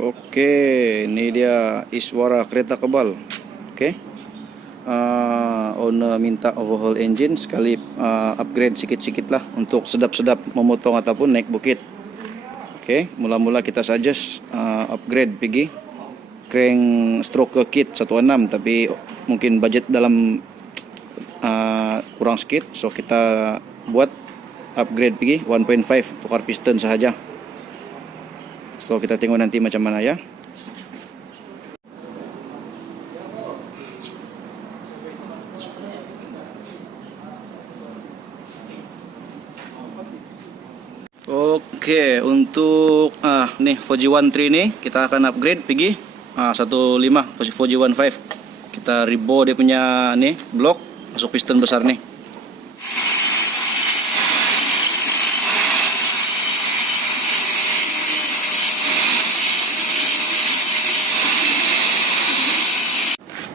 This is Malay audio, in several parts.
Okey, ini dia Iswara kereta kebal. Okey. Owner minta overhaul engine sekali, upgrade sikit-sikit lah untuk sedap-sedap memotong ataupun naik bukit. Okey, mula-mula kita suggest upgrade pergi crank stroker kit 16, tapi mungkin budget dalam kurang sikit, so kita buat upgrade pergi 1.5, tukar piston sahaja. So kita tengok nanti macam mana ya. Oke, untuk nih Fuji 13 nih kita akan upgrade pergi 15 Fuji 15. Kita rebo dia punya nih blok, masuk piston besar nih.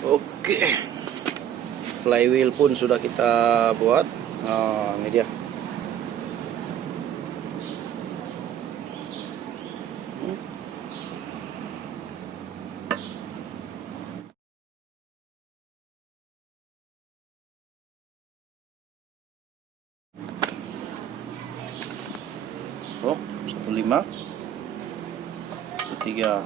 Oke, flywheel pun sudah kita buat. Ini dia. Oh, 15, 3.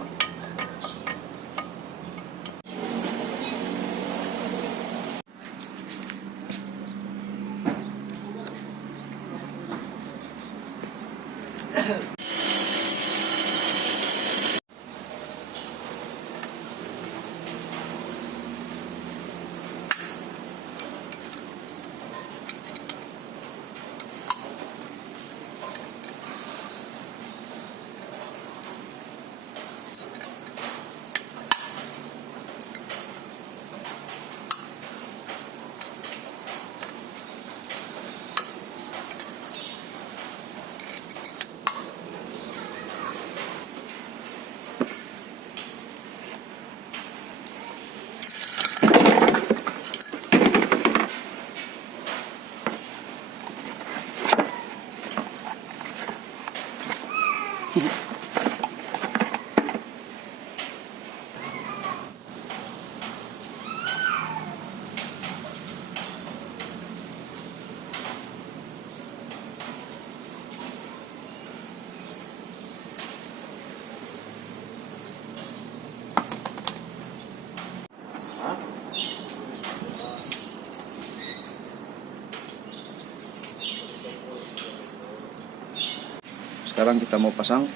Sekarang kita mau pasang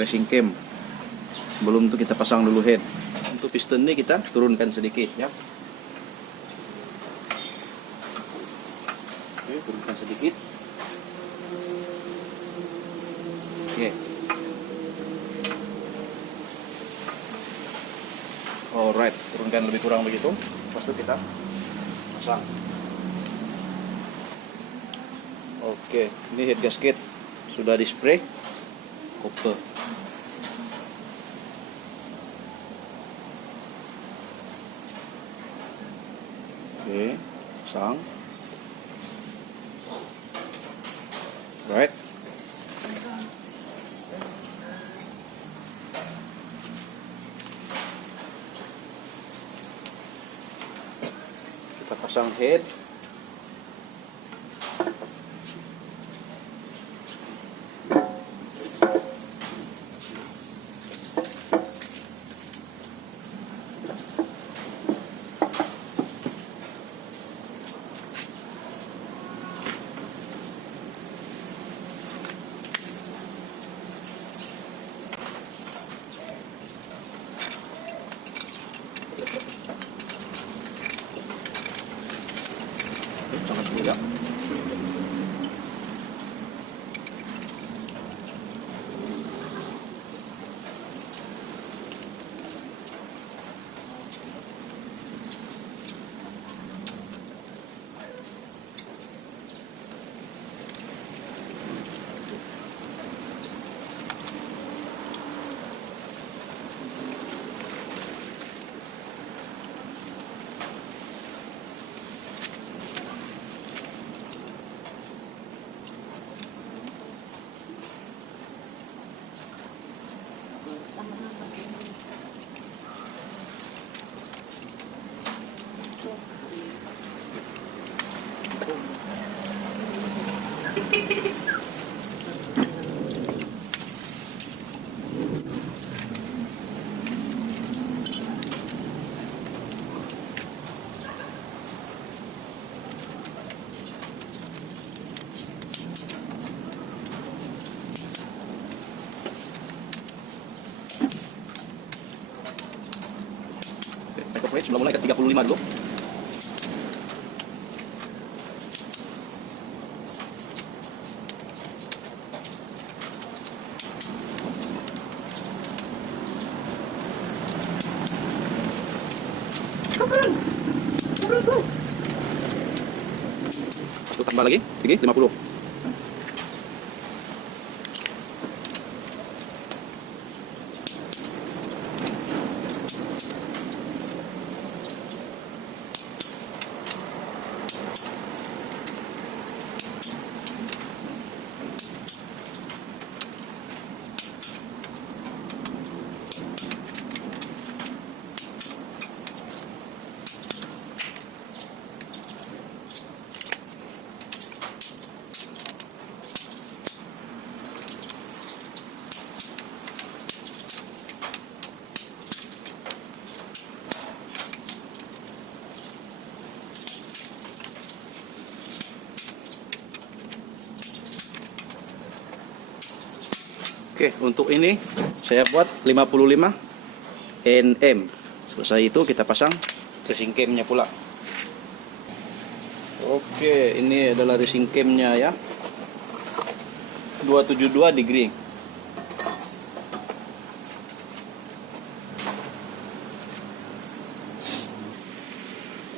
racing cam. Sebelum itu kita pasang dulu head. Untuk piston ini kita turunkan sedikit ya. Oke, turunkan sedikit. Oke. Alright, turunkan lebih kurang begitu. Lepas itu kita pasang. Oke, ini head gasket sudah di spray copper. Oke, pasang. Right. Kita pasang head. Sangat mudah. Okay, mula-mula ikat 35 dulu. Lepas tu tambah lagi, sige, 50. Oke, untuk ini saya buat 55 Nm. Selesai itu kita pasang racing cam-nya pula. Oke, ini adalah racing cam-nya ya. 272 degree.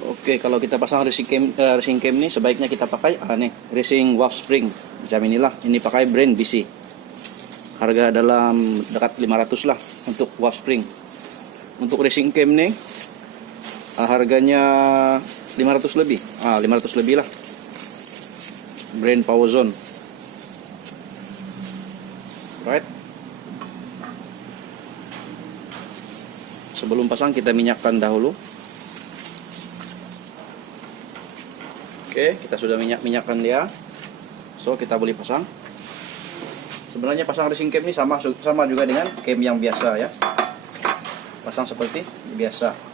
Oke, kalau kita pasang racing cam ini sebaiknya kita pakai nih, racing wave spring. Macam inilah, ini pakai brand BC. Harga dalam dekat 500 lah untuk wave spring. Untuk racing cam nih harganya 500 lebih. 500 lebih lah. Brand Powerzone. Right. Sebelum pasang kita minyakkan dahulu. Oke, kita sudah minyakkan dia. So, kita boleh pasang. Sebenarnya pasang racing cam ini sama juga dengan cam yang biasa ya. Pasang seperti biasa.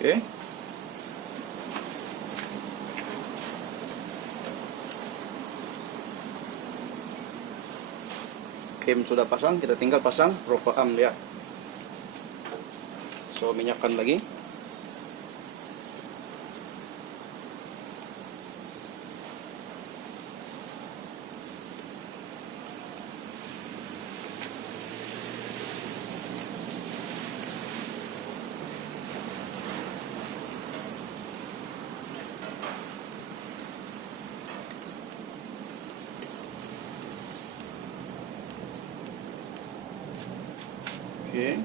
Oke. Cam sudah pasang, kita tinggal pasang rope arm dia. So, minyakkan lagi. Oke.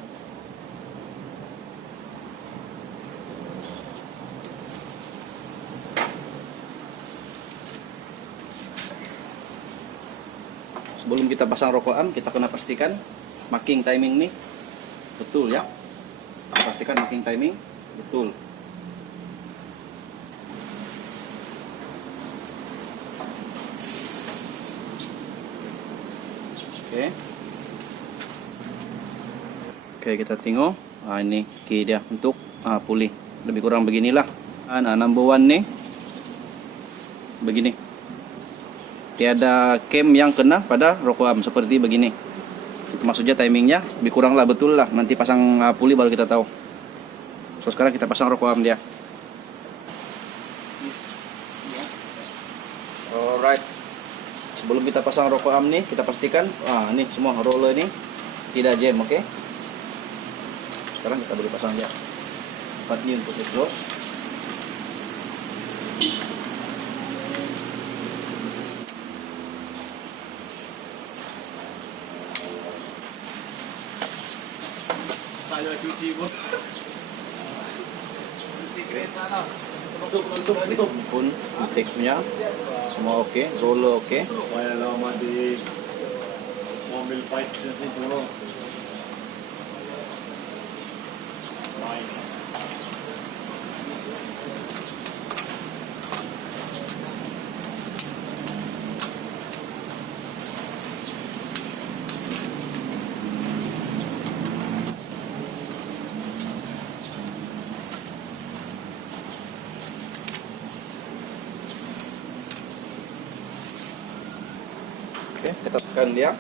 Sebelum kita pasang rokokan, kita kena pastikan marking timing nih betul ya. Pastikan marking timing betul. Oke. Oke, kita tengok. Ini key dia untuk pulih. Lebih kurang beginilah. Number one nih. Begini. Tiada cam yang kena pada rock arm seperti begini. Itu maksudnya timingnya lebih kurang lah, betul lah. Nanti pasang pulih baru kita tahu. So, sekarang kita pasang rock arm dia. Alright. Sebelum kita pasang rock arm nih, kita pastikan ini semua roller ini tidak jam, oke? Sekarang kita boleh pasang dia. Part ini untuk exhaust. Saya cuci pun. Cuci kereta lah. Untuk ini Pun take-nya semua oke, roller oke. Saya lama di mobil pipe sini dulu. Oke, kita tekan dia.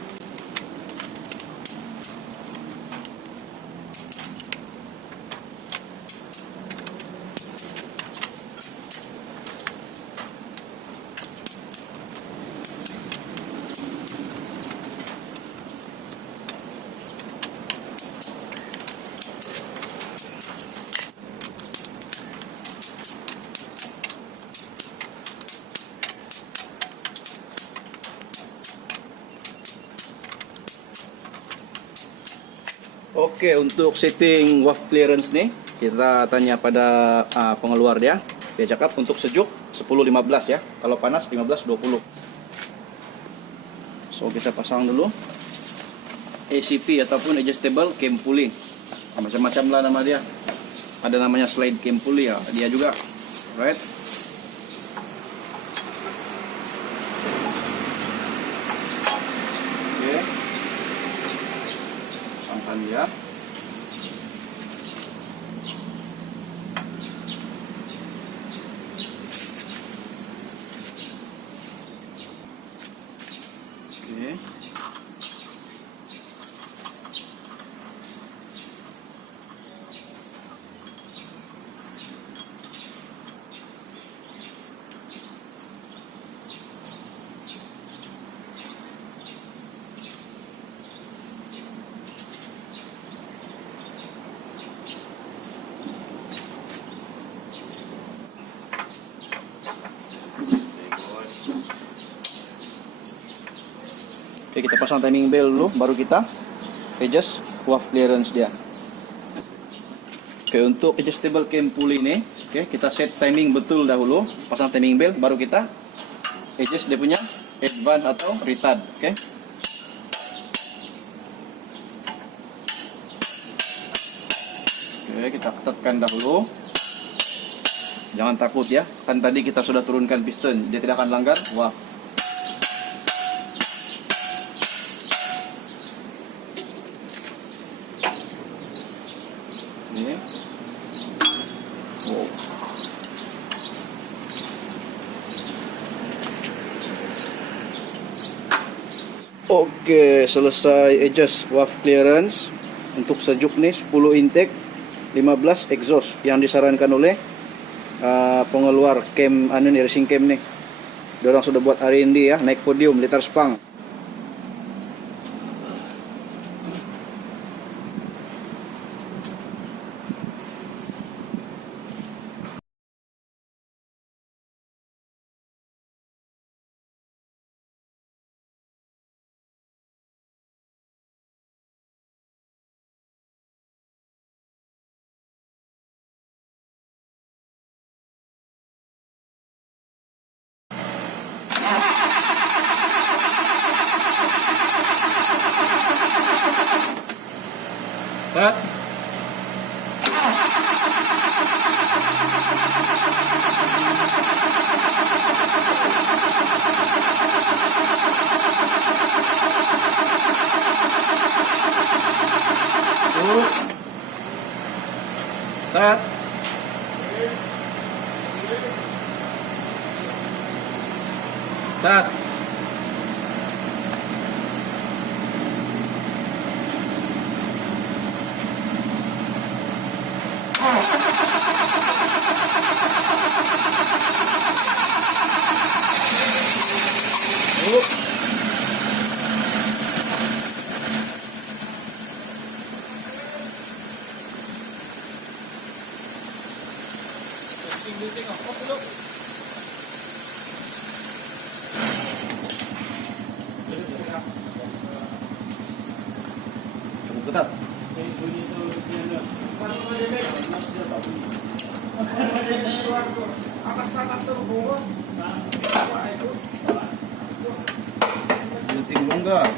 Oke, untuk setting waft clearance nih, kita tanya pada pengeluar dia. Dia cakap untuk sejuk 10-15 ya. Kalau panas 15-20. So, kita pasang dulu ACP ataupun adjustable cam pulley. Macam-macam lah nama dia. Ada namanya slide cam pulley ya, dia juga. Right? Oke. Pasangkan dia. Oke. Oke, kita pasang timing bell dulu, baru kita adjust waft clearance dia. Oke, untuk adjustable cam pulley ini, oke, kita set timing betul dahulu, pasang timing bell, baru kita adjust dia punya advance atau retard. Oke. Oke, kita ketatkan dahulu. Jangan takut ya, kan tadi kita sudah turunkan piston, dia tidak akan langgar waft. Ini. Wow. Oke, selesai adjust waft clearance. Untuk sejuk nih 10 intake, 15 exhaust yang disarankan oleh pengeluar cam racing cam nih. Dia orang sudah buat R&D ya, naik podium liter spang. Start. Start. Start. Cukup ketat. Gunting longgar.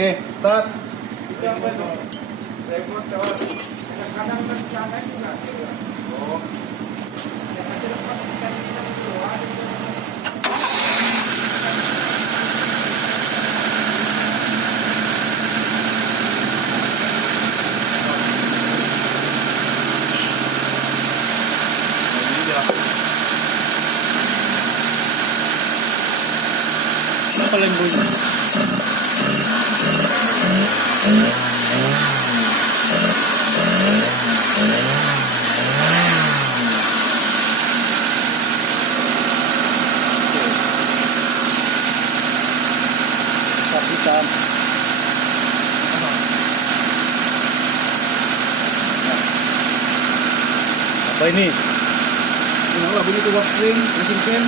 Oke, start. Apa lain bunyi? Saksikan. Apa ini? Kenapa bunyi tuh spring, mesin pen?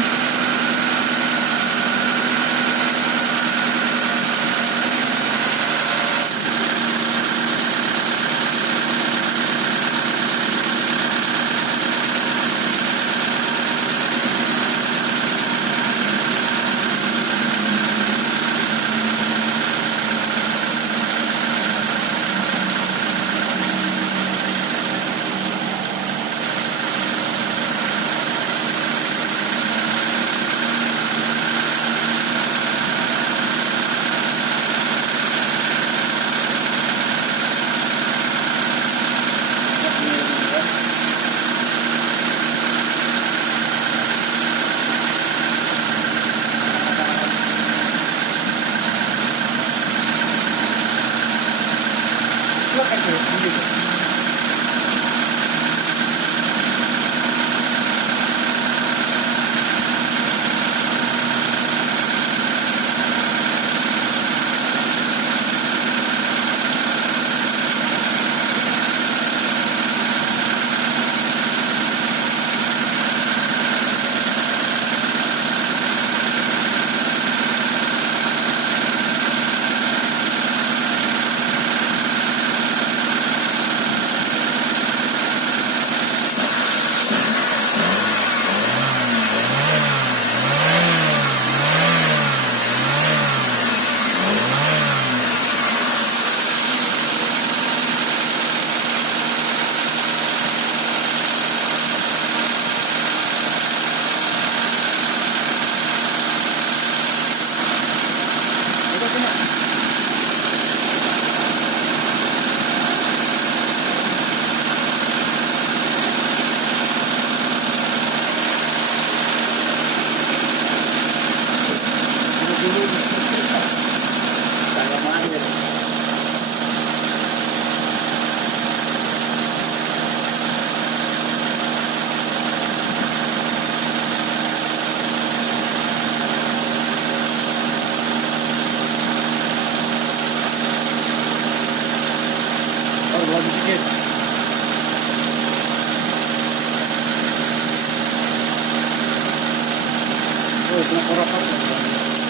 Lagi sedikit. Oh, kenapa rapat?